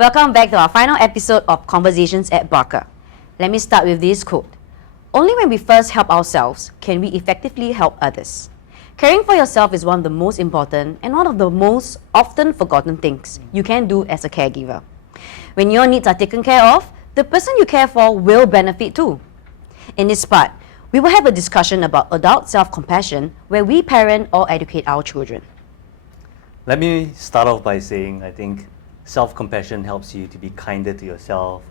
Welcome back to our final episode of Conversations at Barker. Let me start with this quote. Only when we first help ourselves can we effectively help others. Caring for yourself is one of the most important and one of the most often forgotten things you can do as a caregiver. When your needs are taken care of, the person you care for will benefit too. In this part, we will have a discussion about adult self-compassion where we parent or educate our children. Let me start off by saying I think self-compassion helps you to be kinder to yourself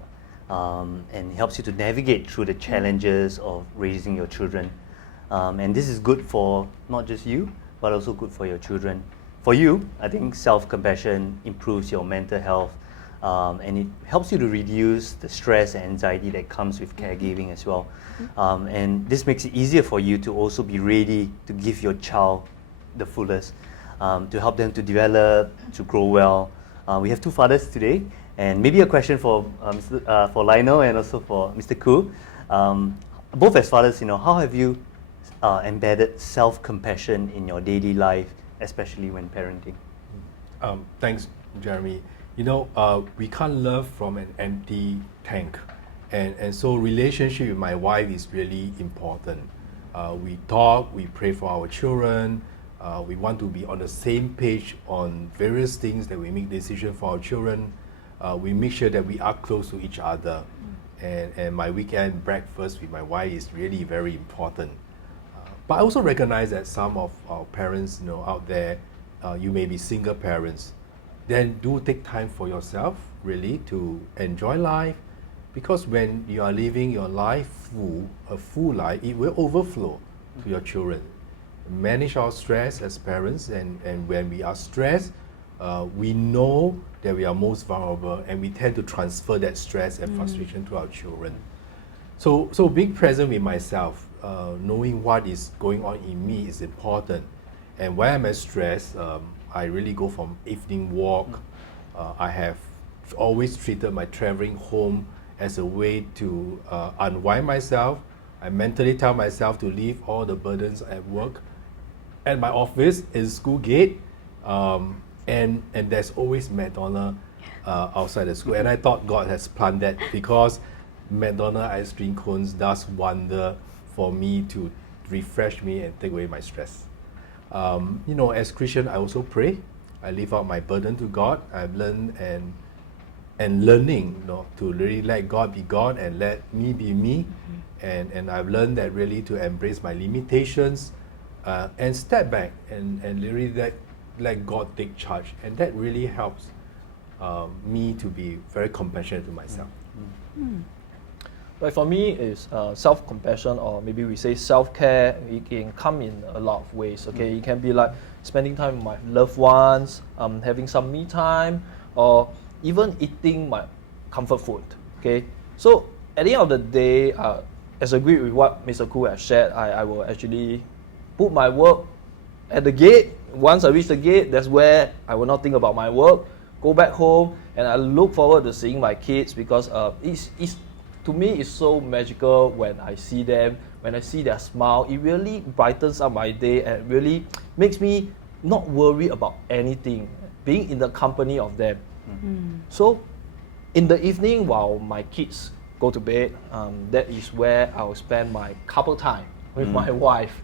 and helps you to navigate through the challenges of raising your children. And this is good for not just you, but also good for your children. For you, I think self-compassion improves your mental health and it helps you to reduce the stress and anxiety that comes with caregiving as well. And this makes it easier for you to also be ready to give your child the fullest, to help them to develop, to grow well. We have two fathers today, and maybe a question for Lionel and also for Mr. Khoo. Both as fathers, how have you embedded self-compassion in your daily life, especially when parenting? Thanks, Jeremy. We can't love from an empty tank, and so relationship with my wife is really important. We talk, we pray for our children. We want to be on the same page on various things that we make decisions for our children. We make sure that we are close to each other. And my weekend breakfast with my wife is really very important. But I also recognize that some of our parents out there, you may be single parents. Then do take time for yourself, really, to enjoy life. Because when you are living your life a full life, it will overflow to your children. Manage our stress as parents, and when we are stressed, we know that we are most vulnerable, and we tend to transfer that stress and frustration to our children. So being present with myself, knowing what is going on in me is important. And when I'm stressed, I really go for evening walk. I have always treated my traveling home as a way to unwind myself. I mentally tell myself to leave all the burdens at work, at my office, in school gate, and there's always McDonald's outside the school. And I thought God has planned that because McDonald's ice cream cones does wonder for me to refresh me and take away my stress. As Christian, I also pray. I leave out my burden to God. I've learned and learning to really let God be God and let me be me. And I've learned that really to embrace my limitations and step back and really let God take charge. And that really helps me to be very compassionate to myself. Right, for me, is self-compassion, or maybe we say self-care. It can come in a lot of ways. Okay, it can be like spending time with my loved ones, having some me time, or even eating my comfort food. Okay, so at the end of the day, as agreed with what Mr. Khoo has shared, I will actually put my work at the gate. Once I reach the gate, that's where I will not think about my work. Go back home, and I look forward to seeing my kids because to me, it's so magical when I see them, when I see their smile. It really brightens up my day and really makes me not worry about anything, being in the company of them. So, in the evening while my kids go to bed, that is where I'll spend my couple time with my wife,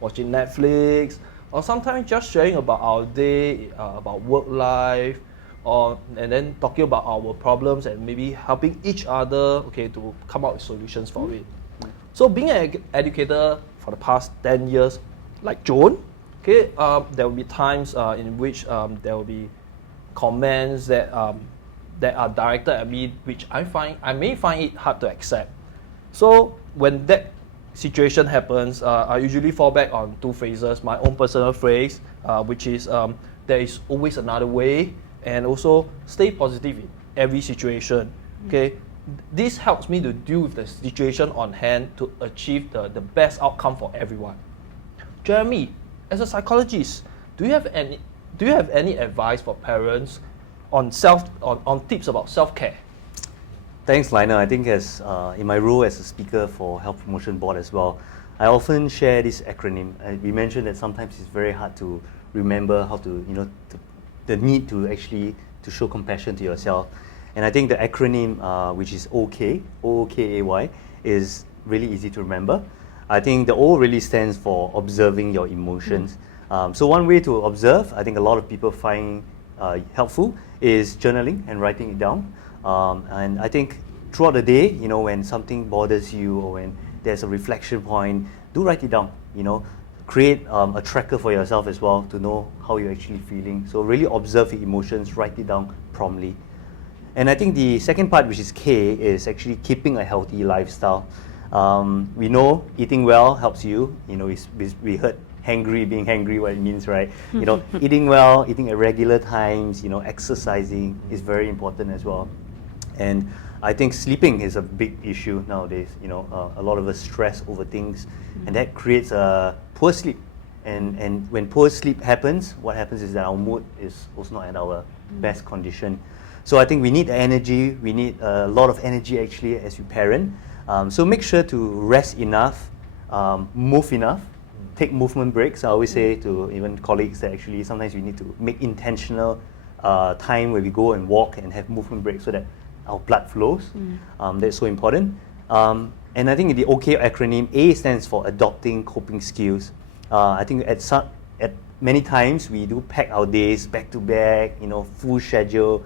watching Netflix, or sometimes just sharing about our day, about work life, and then talking about our problems and maybe helping each other, to come up with solutions for it. So being an educator for the past 10 years, like Joan, there will be times in which there will be comments that are directed at me, which I may find it hard to accept. So when that situation happens, I usually fall back on two phrases. My own personal phrase, which is there is always another way, and also stay positive in every situation. Okay, this helps me to deal with the situation on hand to achieve the best outcome for everyone. Jeremy, as a psychologist, do you have any advice for parents on tips about self-care? Thanks, Lionel. I think as in my role as a speaker for Health Promotion Board as well, I often share this acronym. We mentioned that sometimes it's very hard to remember how to, the need to actually to show compassion to yourself. And I think the acronym, which is OK, O-K-A-Y, is really easy to remember. I think the O really stands for observing your emotions. So one way to observe, I think a lot of people find helpful, is journaling and writing it down. And I think throughout the day, you know, when something bothers you or when there's a reflection point, do write it down, you know. Create a tracker for yourself as well to know how you're actually feeling. So really observe your emotions, write it down promptly. And I think the second part, which is K, is actually keeping a healthy lifestyle. We know eating well helps you. You know, we heard being hangry, what it means, right? You know, eating well, eating at regular times, you know, exercising is very important as well. And I think sleeping is a big issue nowadays. You know, a lot of us stress over things, and that creates a poor sleep. And when poor sleep happens, what happens is that our mood is also not at our best condition. So I think we need energy. We need a lot of energy actually as we parent. So make sure to rest enough, move enough, take movement breaks. I always say to even colleagues that actually sometimes we need to make intentional time where we go and walk and have movement breaks so that our blood flows. That's so important. And I think in the OK acronym, A stands for adopting coping skills. I think at many times we do pack our days back to back, you know, full schedule.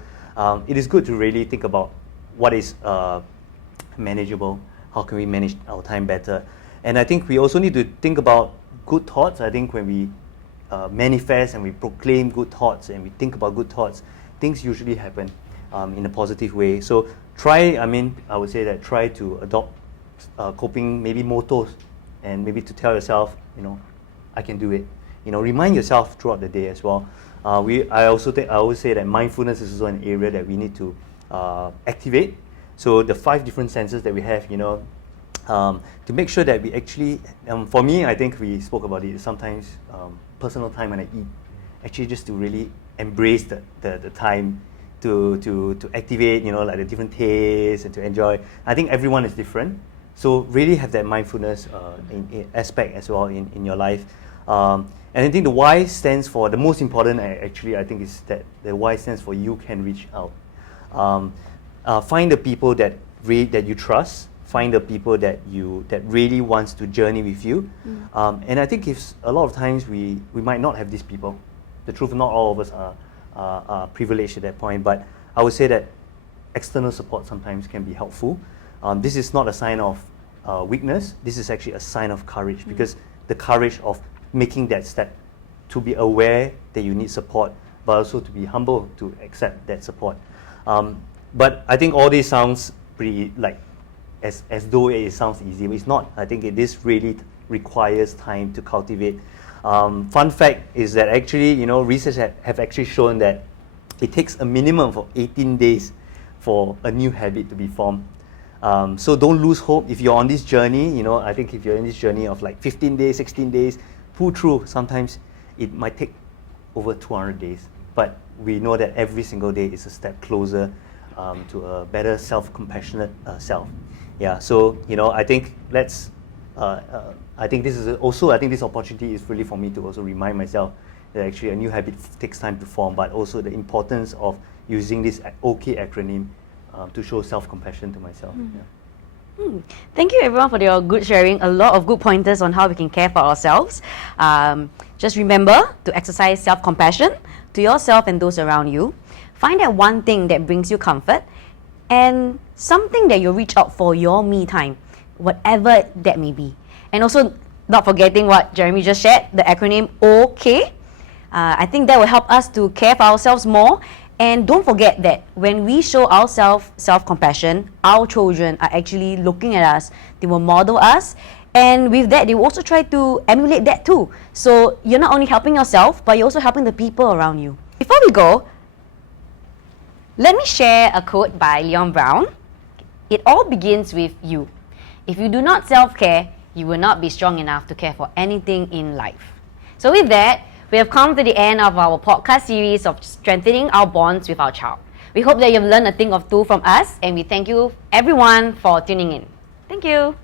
It is good to really think about what is manageable, how can we manage our time better. And I think we also need to think about good thoughts. I think when we manifest and we proclaim good thoughts and we think about good thoughts, things usually happen in a positive way. So I would say that try to adopt coping maybe mottos, and maybe to tell yourself, you know, I can do it. You know, remind yourself throughout the day as well. I always say that mindfulness is also an area that we need to activate. So the 5 different senses that we have, you know, to make sure that we actually, for me, I think we spoke about it, sometimes personal time when I eat, actually just to really embrace the time to activate, you know, like the different tastes and to enjoy. I think everyone is different. So really have that mindfulness in aspect as well in your life. And I think the Y stands for, the most important actually, I think is that the Y stands for you can reach out. Find the people that you trust. Find the people that really wants to journey with you. And I think a lot of times we might not have these people. The truth, not all of us are privileged at that point, but I would say that external support sometimes can be helpful. This is not a sign of weakness. This is actually a sign of courage, because the courage of making that step, to be aware that you need support, but also to be humble to accept that support. But I think all this sounds pretty like as though it sounds easy, but it's not. I think this really requires time to cultivate. Fun fact is that actually, you know, research have actually shown that it takes a minimum of 18 days for a new habit to be formed. So don't lose hope. If you're on this journey, you know, I think if you're in this journey of like 15 days, 16 days, pull through. Sometimes it might take over 200 days, but we know that every single day is a step closer to a better self-compassionate self. Yeah, so, you know, I think this opportunity is really for me to also remind myself that actually a new habit takes time to form, but also the importance of using this OK acronym to show self-compassion to myself. Yeah. Thank you everyone for your good sharing. A lot of good pointers on how we can care for ourselves. Just remember to exercise self-compassion to yourself and those around you. Find that one thing that brings you comfort and something that you reach out for your me time, whatever that may be. And also not forgetting what Jeremy just shared, the acronym OK. I think that will help us to care for ourselves more. And don't forget that when we show ourselves self-compassion, our children are actually looking at us. They will model us. And with that, they will also try to emulate that too. So you're not only helping yourself, but you're also helping the people around you. Before we go, let me share a quote by Leon Brown. It all begins with you. If you do not self-care, you will not be strong enough to care for anything in life. So with that, we have come to the end of our podcast series of strengthening our bonds with our child. We hope that you've learned a thing or two from us, and we thank you everyone for tuning in. Thank you.